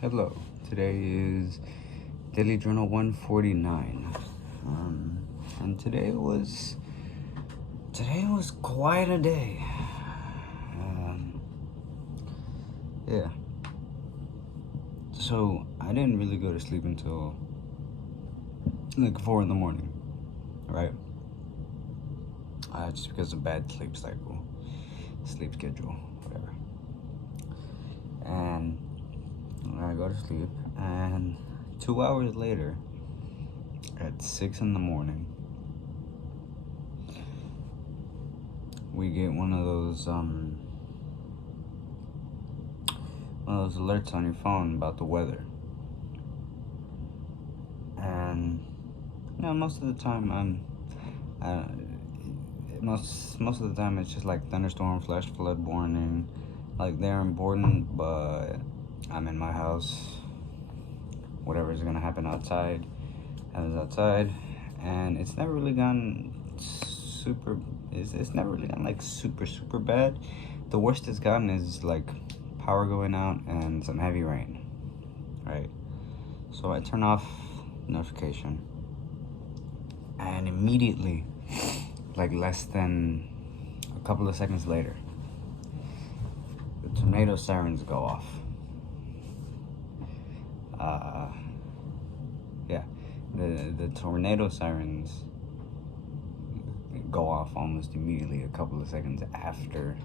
Hello, today is Daily Journal 149. And today was quite a day. Um, yeah. So I didn't really go to sleep until like 4 in the morning, right? Just because of bad sleep schedule, whatever. And I go to sleep, and 2 hours later, at 6 in the morning, we get one of those alerts on your phone about the weather. And most of the time uh, most of the time it's just like thunderstorm, flash flood warning. Like, they're important, but I'm in my house. Whatever's gonna happen outside happens outside, and it's never really gone super. It's never really gone like super bad. The worst it's gotten is like power going out and some heavy rain, right? So I turn off notification, and immediately, like less than a couple of seconds later, the tornado sirens go off. Yeah, the tornado sirens go off almost immediately, a couple of seconds after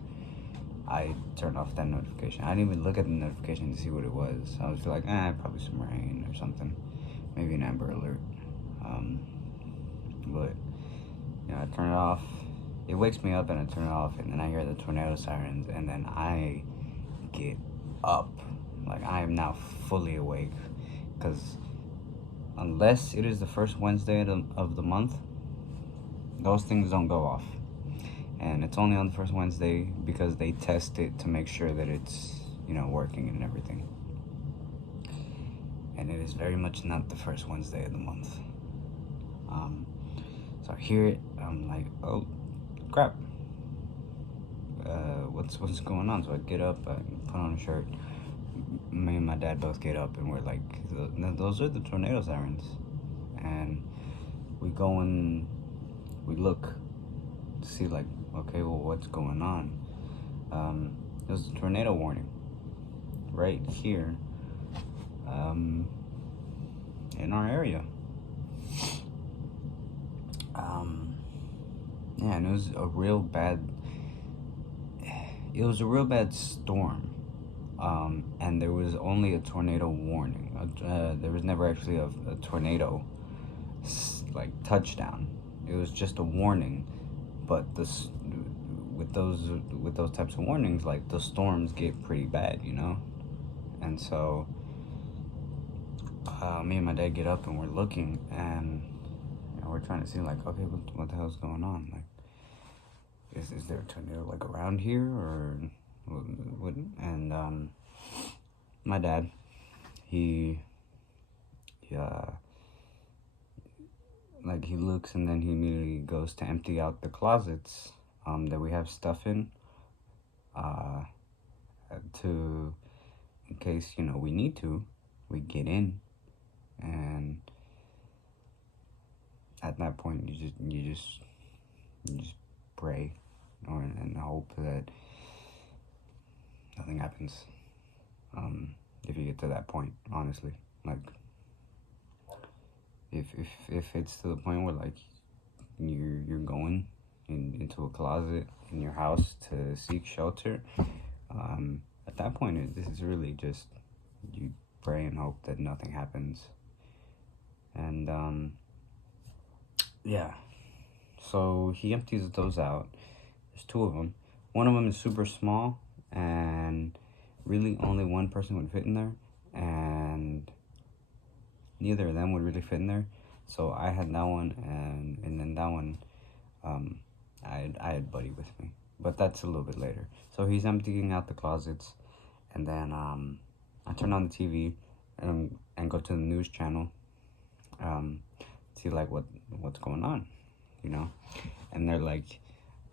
I turned off that notification. I didn't even look at the notification to see what it was. I was like, probably some rain or something, maybe an Amber Alert. But I turn it off. It wakes me up, and I turn it off, and then I hear the tornado sirens, and then I get up. Like, I am now fully awake, because unless it is the first Wednesday of the month, those things don't go off. And it's only on the first Wednesday because they test it to make sure that it's, working and everything. And it is very much not the first Wednesday of the month. So I hear it, I'm like, oh, crap. What's going on? So I get up, I put on a shirt. Me and my dad both get up, and we're like, those are the tornado sirens. And we go and we look to see, like, okay, well, what's going on? There's a tornado warning right here in our area. And it was a real bad storm. And there was only a tornado warning. There was never actually a tornado like touchdown. It was just a warning. But with those types of warnings, like, the storms get pretty bad, And so me and my dad get up, and we're looking, and we're trying to see, like, okay, what the hell's going on? Like, is there a tornado, like, around here, or what? And my dad, he like, he looks, and then he immediately goes to empty out the closets that we have stuff in, to, in case we need to, we get in. And at that point, you just pray, and hope that nothing happens. If you get to that point, honestly, like, if it's to the point where, like, you're going into a closet in your house to seek shelter, at that point, this is really just, you pray and hope that nothing happens. And yeah, so he empties those out. There's two of them. One of them is super small, and really only one person would fit in there, and neither of them would really fit in there. So I had that one, and then that one, I had Buddy with me, but that's a little bit later. So he's emptying out the closets, and then I turn on the TV and go to the news channel, see, like, what's going on, and they're like,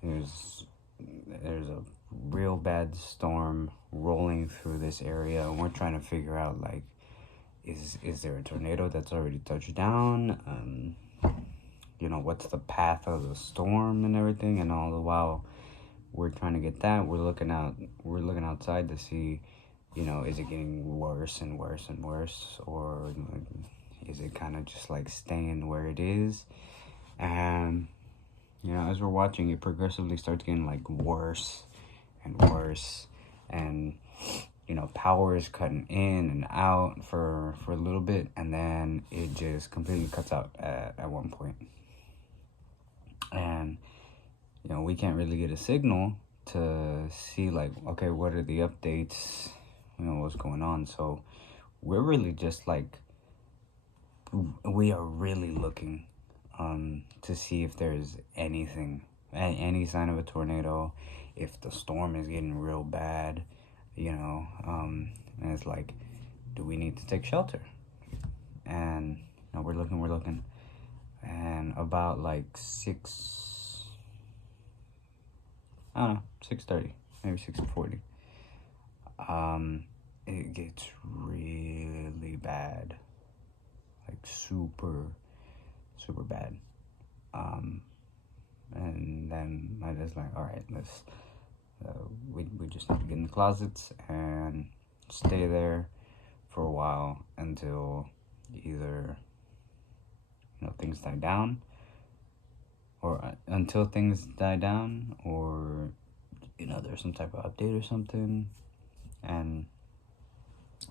there's a real bad storm rolling through this area, and we're trying to figure out, like, is there a tornado that's already touched down? You know, what's the path of the storm and everything? And all the while we're trying to get that, we're looking outside to see, you know, is it getting worse and worse and worse, or is it kind of just like staying where it is? And you know, as we're watching, it progressively starts getting like worse and worse, and you know, power is cutting in and out for a little bit, and then it just completely cuts out at one point. And you know, we can't really get a signal to see, like, okay, what are the updates, you know, what's going on. So we're really just like, we are really looking to see if there's anything, any sign of a tornado, if the storm is getting real bad, you know, and it's like, do we need to take shelter? And you know, we're looking, and about like 6:30, maybe 6:40, it gets really bad, like super bad. And then my dad's like, all right, let's we just need to get in the closets and stay there for a while until either, you know, things die down, or until things die down, or you know, there's some type of update or something. And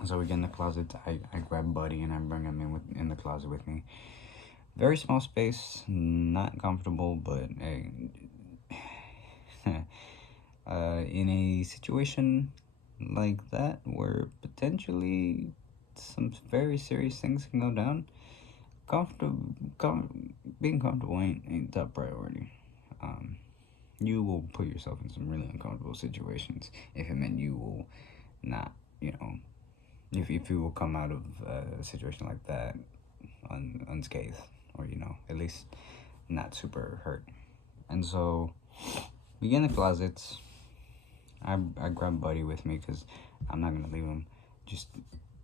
so we get in the closet. I grab Buddy and I bring him in the closet with me. Very small space, not comfortable, but in a situation like that where potentially some very serious things can go down, being comfortable ain't top priority. You will put yourself in some really uncomfortable situations if it meant you will not, you know, if you will come out of a situation like that unscathed, or you know, at least not super hurt. And so we get in the closets. I grab Buddy with me because I'm not gonna leave him just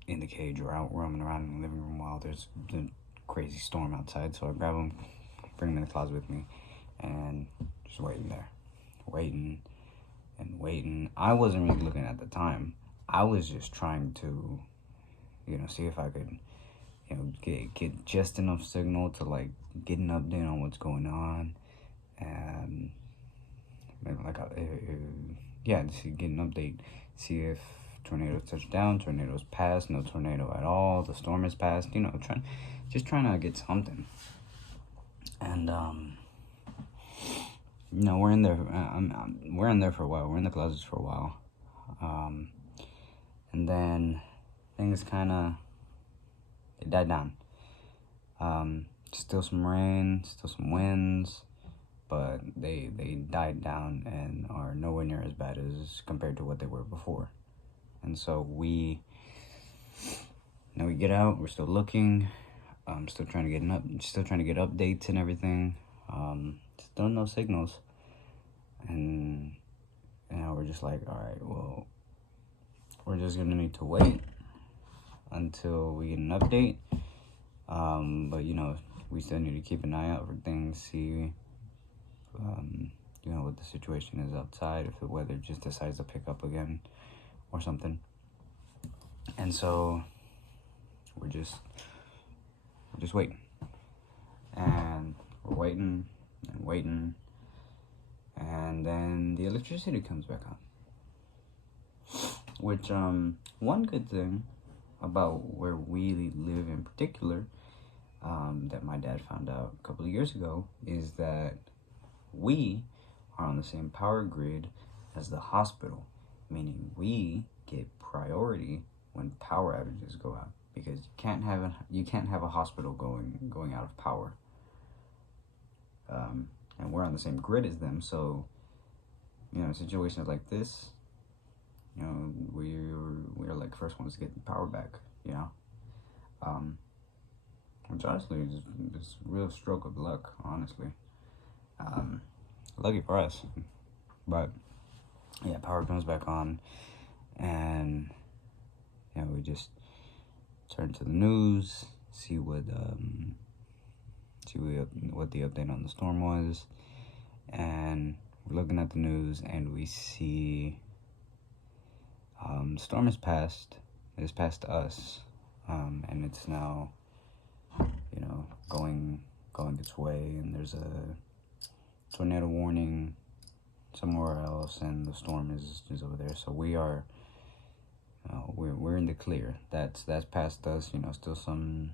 in the cage or out roaming around in the living room while there's a crazy storm outside. So I grab him, bring him in the closet with me, and just waiting there, waiting and waiting. I wasn't really looking at the time. I was just trying to, you know, see if I could, you know, get just enough signal to like get an update on what's going on, and maybe like yeah, to get an update, see if tornadoes touch down, tornadoes pass, no tornado at all, the storm is passed, you know, trying to get something. And you know, we're in there. We're in there for a while. We're in the closets for a while, and then things kind of, it died down. Still some rain, still some winds, but they died down and are nowhere near as bad as compared to what they were before. And so we get out. We're still looking. Still trying to get updates and everything. Still no signals. And you know, we're just like, all right, well, we're just gonna need to wait until we get an update. But you know, we still need to keep an eye out for things, see you know, what the situation is outside, if the weather just decides to pick up again or something. And so we're just waiting, and we're waiting and waiting, and then the electricity comes back on. Which one good thing about where we live in particular, that my dad found out a couple of years ago, is that we are on the same power grid as the hospital, meaning we get priority when power outages go out, because you can't have a hospital going out of power. And we're on the same grid as them, so you know, situations like this, you know, we're like first ones to get the power back, you know. Which honestly is a real stroke of luck, honestly. Lucky for us, but yeah, power comes back on, and we just turn to the news, see what the update on the storm was, and we're looking at the news, and we see the storm has passed. It's past us, and it's now, going its way, and there's a tornado warning somewhere else, and the storm is over there. So we're in the clear. That's past us. Still some.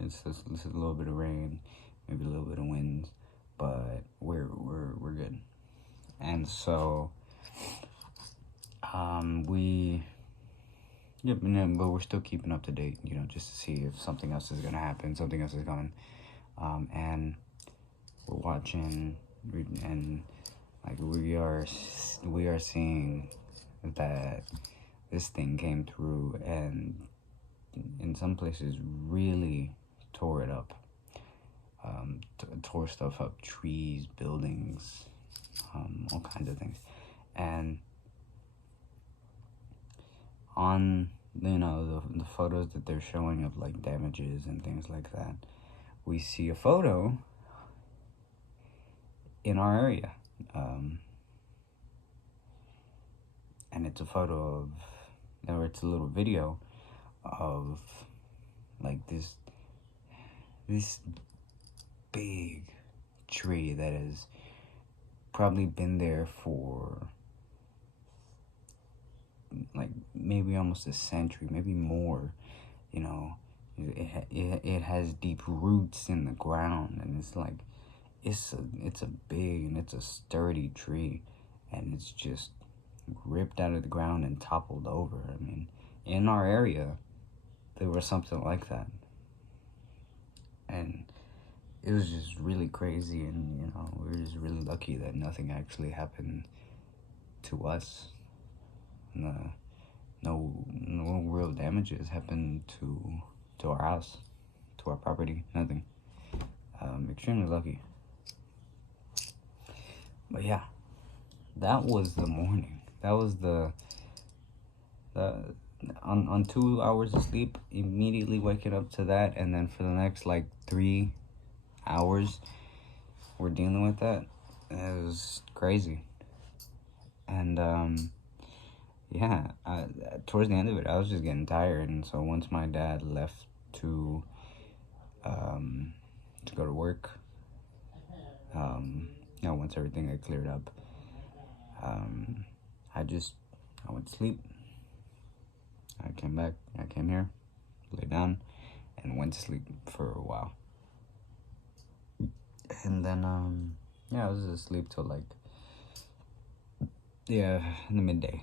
It's just a little bit of rain, maybe a little bit of winds, but we're good. And so but we're still keeping up to date, just to see if something else is gonna happen, something else is coming, and we're watching, and like we are seeing that this thing came through, and in some places really tore it up, tore stuff up, trees, buildings, all kinds of things, and on the photos that they're showing of like damages and things like that, we see a photo in our area, and it's a photo of, or it's a little video of like this big tree that has probably been there for like maybe almost a century, maybe more. It has deep roots in the ground, and it's like it's a big and it's a sturdy tree, and it's just ripped out of the ground and toppled over. I mean, in our area there was something like that, and it was just really crazy, and we were just really lucky that nothing actually happened to us. No real damages happened to our house, to our property, nothing. Extremely lucky. But yeah, that was the morning. That was on 2 hours of sleep, immediately waking up to that, and then for the next like 3 hours we're dealing with that. It was crazy. And yeah, towards the end of it, I was just getting tired, and so once my dad left to go to work, once everything had cleared up, I went to sleep. I came here, lay down, and went to sleep for a while. And then I was asleep till like in the midday.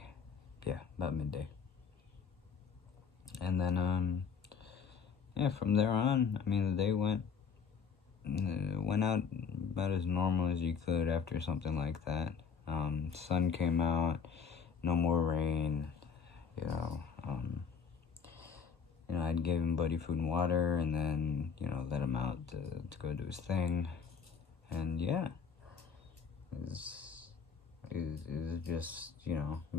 Yeah, about midday. And then from there on, I mean, the day went out about as normal as you could after something like that. Sun came out, no more rain, I'd give him Buddy food and water, and then, let him out to go do his thing. And yeah, it was just,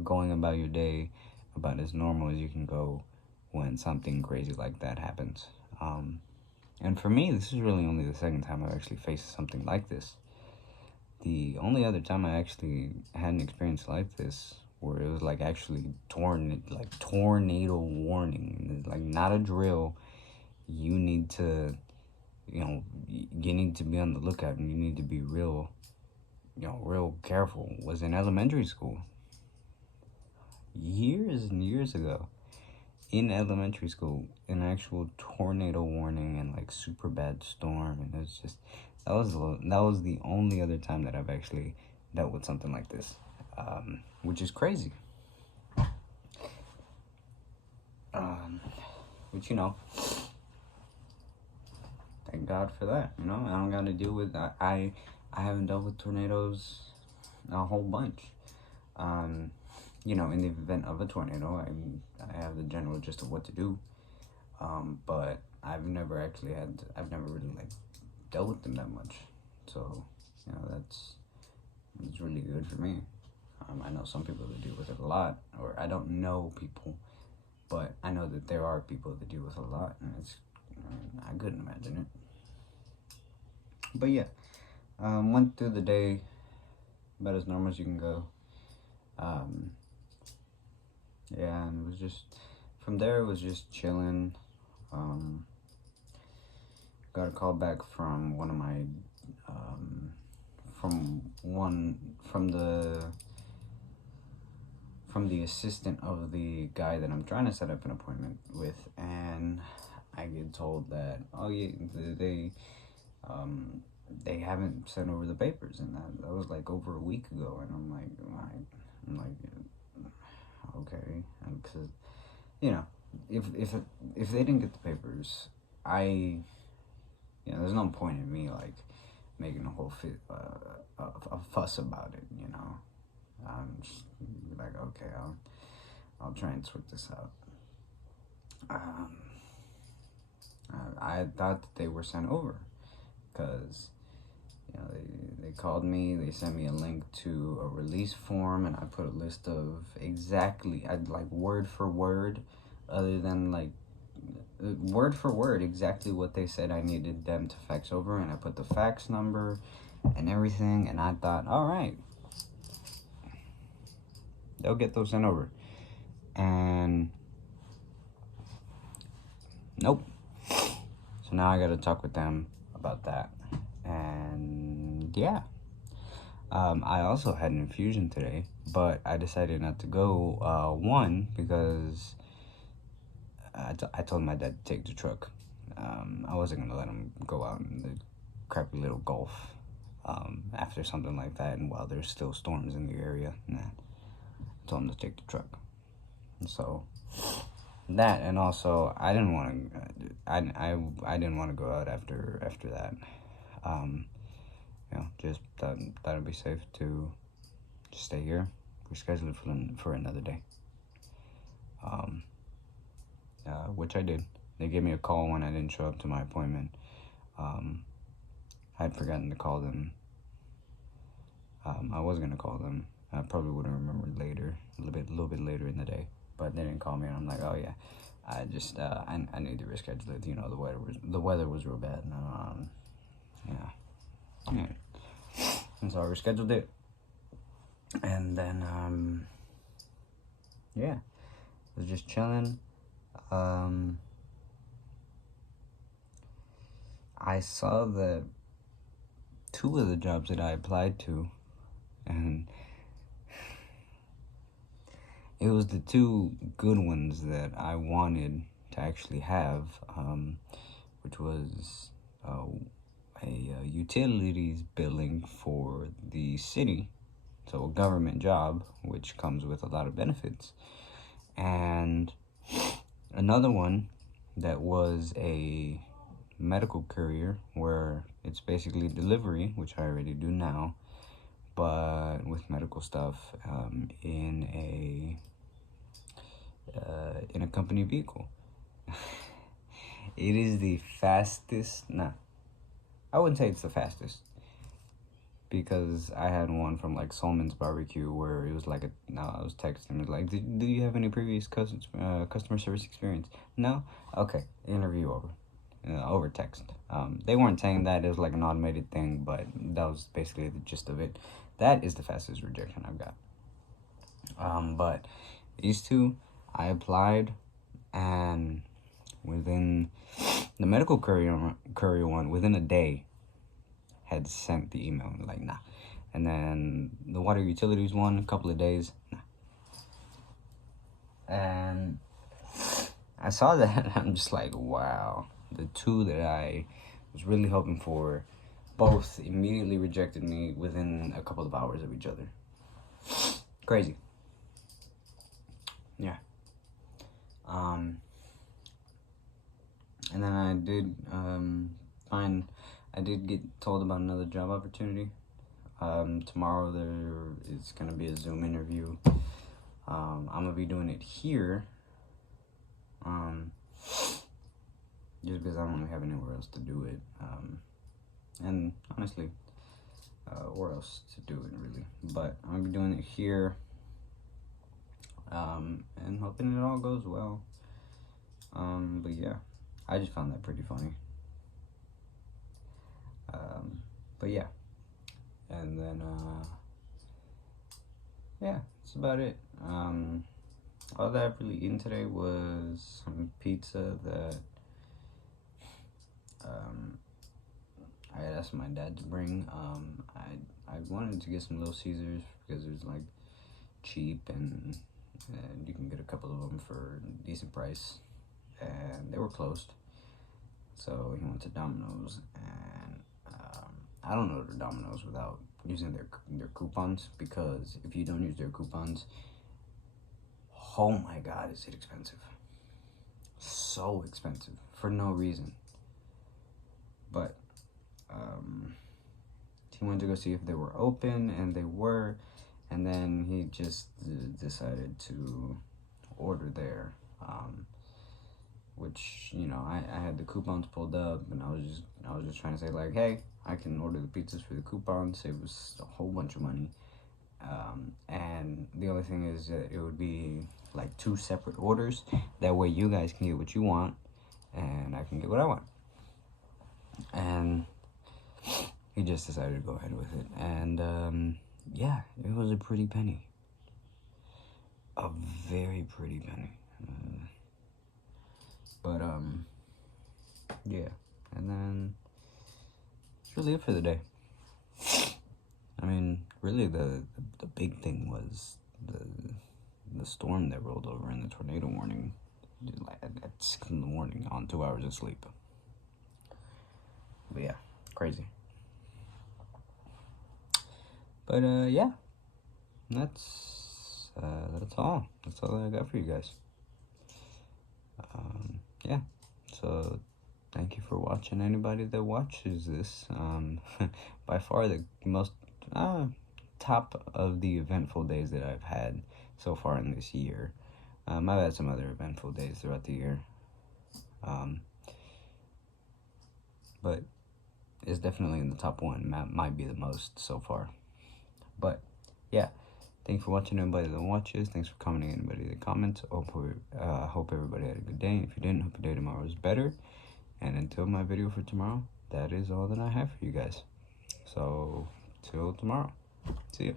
going about your day about as normal as you can go when something crazy like that happens. And for me, this is really only the second time I've actually faced something like this. The only other time I actually had an experience like this, where it was like actually tornado warning, like not a drill. You need to, you need to be on the lookout, and you need to be real careful, was in elementary school. Years and years ago, in elementary school, an actual tornado warning and like super bad storm, and it's just that was the only other time that I've actually dealt with something like this, which is crazy. But thank God for that. I don't got to deal with that. I haven't dealt with tornadoes a whole bunch. In the event of a tornado, I have the general gist of what to do. But I've never really like dealt with them that much. So, it's really good for me. I know some people that deal with it a lot, or I don't know people, but I know that there are people that deal with it a lot, and I couldn't imagine it. But yeah, went through the day about as normal as you can go. Yeah, and it was just, from there it was just chilling. Got a call back from one of my, from the assistant of the guy that I'm trying to set up an appointment with, and I get told that, oh yeah, they haven't sent over the papers, and that was like over a week ago, and I'm like, okay, because if they didn't get the papers, there's no point in me like making a whole a fuss about it, I'm just like, okay, I'll try and sort this out. I thought that they were sent over, because they called me, they sent me a link to a release form, and I put a list of exactly, like word for word, other than like word for word, exactly what they said I needed them to fax over, and I put the fax number and everything, and I thought, all right, they'll get those sent over. And nope. So now I gotta talk with them about that. And yeah, I also had an infusion today, but I decided not to go. One, because I told my dad to take the truck. I wasn't gonna let him go out in the crappy little Gulf after something like that, and while there's still storms in the area. Nah, I told him to take the truck. And so that, and also I didn't want to. I didn't want to go out after that. Just thought it'd be safe to just stay here. Reschedule it for another day. Which I did. They gave me a call when I didn't show up to my appointment. I'd forgotten to call them. I was gonna call them. I probably would have remembered later, a little bit later in the day. But they didn't call me, and I'm like, oh yeah, I just I need to reschedule it. The weather was real bad. Yeah. And so I rescheduled it, and then yeah, I was just chilling. I saw that 2 of the jobs that I applied to, and it was the 2 good ones that I wanted to actually have, which was a utilities billing for the city, so a government job, which comes with a lot of benefits, and another one that was a medical courier, where it's basically delivery, which I already do now, but with medical stuff in a company vehicle. It is the fastest. Nah, I wouldn't say it's the fastest, because I had one from like Solomons Barbecue where it was like I was texting, it was like, do you have any previous customer service experience? No? Okay, interview over text. They weren't saying that, it was like an automated thing, but that was basically the gist of it. That is the fastest rejection I've got. But these 2, I applied, and within the medical courier one, within a day, had sent the email, like, nah. And then the water utilities one, a couple of days, nah. And I saw that, and I'm just like, wow. The 2 that I was really hoping for, both immediately rejected me within a couple of hours of each other. Crazy. Yeah. And then I did get told about another job opportunity. Tomorrow there is gonna be a Zoom interview. I'm gonna be doing it here. Just because I don't really have anywhere else to do it. And honestly, where else to do it really? But I'm gonna be doing it here. and hoping it all goes well. But yeah, I just found that pretty funny. But yeah, and then yeah, that's about it. All that I've really eaten today was some pizza that I had asked my dad to bring. I wanted to get some Little Caesars because it was like cheap and you can get a couple of them for a decent price, and they were closed. So he went to Domino's, and I don't know the Domino's without using their coupons, because if you don't use their coupons, oh my god, is it expensive. So expensive for no reason. But he went to go see if they were open, and they were, and then he just decided to order there, which, you know, I had the coupons pulled up, and I was just trying to say, like, hey, I can order the pizzas for the coupons, save us a whole bunch of money. And the only thing is that it would be like 2 separate orders. That way you guys can get what you want, and I can get what I want. And he just decided to go ahead with it. And yeah, it was a pretty penny. A very pretty penny. But yeah. And then that's really it for the day. I mean, really the big thing was the storm that rolled over and the tornado warning at 6 in the morning on 2 hours of sleep. But yeah, crazy. But yeah, that's all. That's all that I got for you guys. Yeah, so thank you for watching. Anybody that watches this, by far the most top of the eventful days that I've had so far in this year. I've had some other eventful days throughout the year, but it's definitely in the top one. Might be the most so far. But yeah, thanks for watching, everybody that watches. Thanks for commenting, anybody that comments. Hope everybody had a good day. If you didn't, hope your day tomorrow is better. And until my video for tomorrow, that is all that I have for you guys. So till tomorrow, see ya.